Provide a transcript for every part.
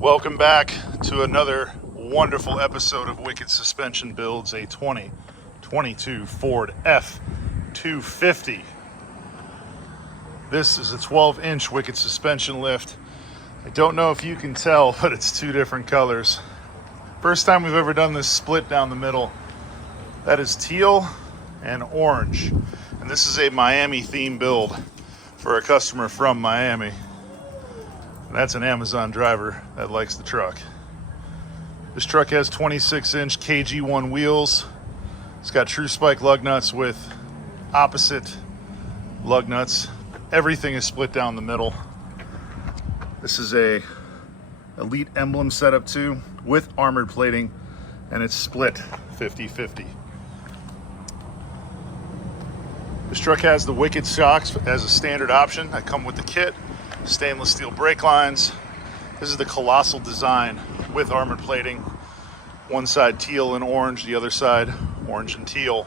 Welcome back to another wonderful episode of Wicked Suspension Builds, a 2022 Ford F-250. This is a 12-inch Wicked suspension lift. I don't know if you can tell, but it's two different colors. First time we've ever done this split down the middle. That is teal and orange. And this is a Miami theme build for a customer from Miami. And that's an Amazon driver that likes the truck. This truck has 26-inch KG1 wheels. It's got true spike lug nuts with opposite lug nuts. Everything is split down the middle. This is a Elite emblem setup too, with armored plating, and it's split 50-50. This truck has the Wicked shocks as a standard option that come with the kit. Stainless steel brake lines. This is the Colossal design with armored plating. One side teal and orange, the other side orange and teal.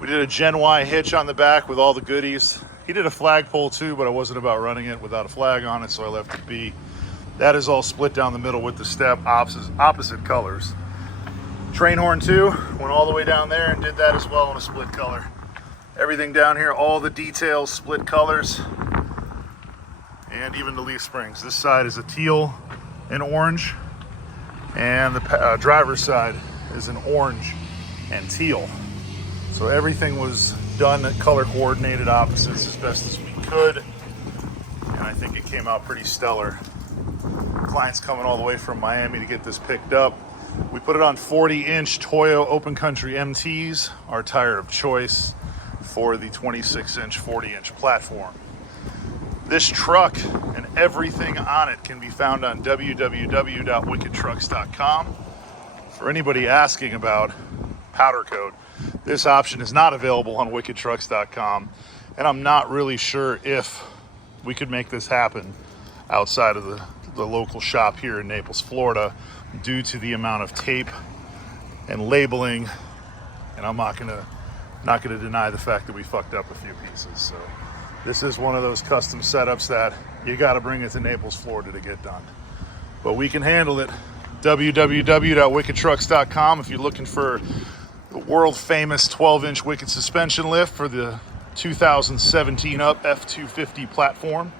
We did a Gen Y hitch on the back with all the goodies. He did a flagpole too, but I wasn't about running it without a flag on it, so I left it be. That is all split down the middle with the step opposite colors. Train horn too, went all the way down there and did that as well in a split color. Everything down here, all the details, split colors. And even the leaf springs. This side is a teal and orange, and the driver's side is an orange and teal. So everything was done at color coordinated opposites as best as we could, and I think it came out pretty stellar. Client's coming all the way from Miami to get this picked up. We put it on 40-inch Toyo Open Country MTs, our tire of choice for the 26-inch, 40-inch platform. This truck and everything on it can be found on www.wickedtrucks.com. For anybody asking about powder coat, this option is not available on wickedtrucks.com, and I'm not really sure if we could make this happen outside of the local shop here in Naples, Florida, due to the amount of tape and labeling, and I'm not gonna deny the fact that we fucked up a few pieces. So this is one of those custom setups that you got to bring it to Naples, Florida to get done. But we can handle it. www.wickedtrucks.com if you're looking for the world famous 12-inch Wicked suspension lift for the 2017 up F-250 platform.